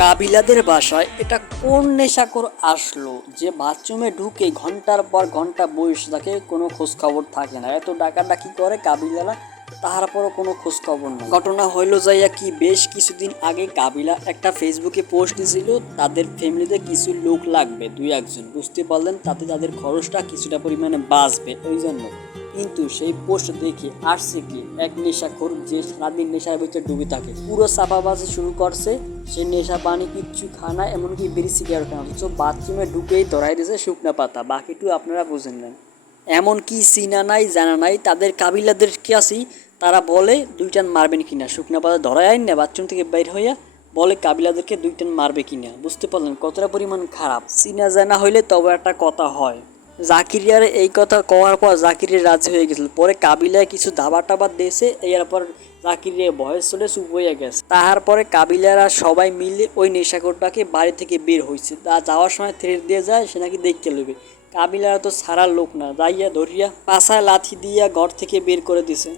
কাবিলাদের বাসায় এটা কোন নেশাখোর আসলো যে বাথরুমে ঢুকে ঘন্টার পর ঘন্টা বসে থাকে, কোনো খোঁজ খবর থাকে না। এত ডাকাডাকি করে কাবিলারা, তাহার পরও কোনো খোঁজ খবর নেই। ঘটনা হইল যাইয়া কি, বেশ কিছুদিন আগে কাবিলা একটা ফেসবুকে পোস্ট দিয়েছিল তাদের ফ্যামিলিতে কিছু লোক লাগবে, দুই একজন, বুঝতে পারলেন, তাতে তাদের খরচটা কিছুটা পরিমাণে বাঁচবে ওই জন্য। কিন্তু সেই পোস্ট দেখে আসছে কি এক নেশাখোর, যে সারাদিন নেশার ভিতরে ডুবে থাকে, পুরো চাপাবাজি শুরু করছে। সে নেশা পানি কিচ্ছু খায় না, এমনকি বিড়ি সিগারেট খায় না, অথচ বাথরুমে ঢুকেই ধরাই দিয়েছে শুকনা পাতা। বাকিটু আপনারা বুঝেন না। এমনকি চিনা নাই জানা নাই তাদের কাবিলাদের কাছেই তারা বলে দুইটান মারবেন কিনা, শুকনা পাতা ধরাই আইন না বাথরুম থেকে বের হইয়া বলে কাবিলাদেরকে দুইটান মারবে কিনা। বুঝতে পারলেন কতটা পরিমাণ খারাপ। চিনা জানা হইলে তবে একটা কথা হয়। জাকিরিয়ার এই কথা কওয়ার পর জাকিরিয়া রাজি হয়ে গেছিল, পরে কাবিলায় কিছু দাবা টাবা দিয়েছে, এরপর জাকিরিয়া ভয়েস চলে চুপ হয়ে গেছে। তাহার পরে কাবিলারা সবাই মিলে ওই নেশাখোরটাকে বাড়ি থেকে বের হয়েছে। তা যাওয়ার সময় থ্রেট দিয়ে যায় সে নাকি দেখতে লইবে। কাবিলারা তো ছাড়ার লোক না, যাইয়া ধরিয়া পাছায় লাথি দিয়া ঘর থেকে বের করে দিছে।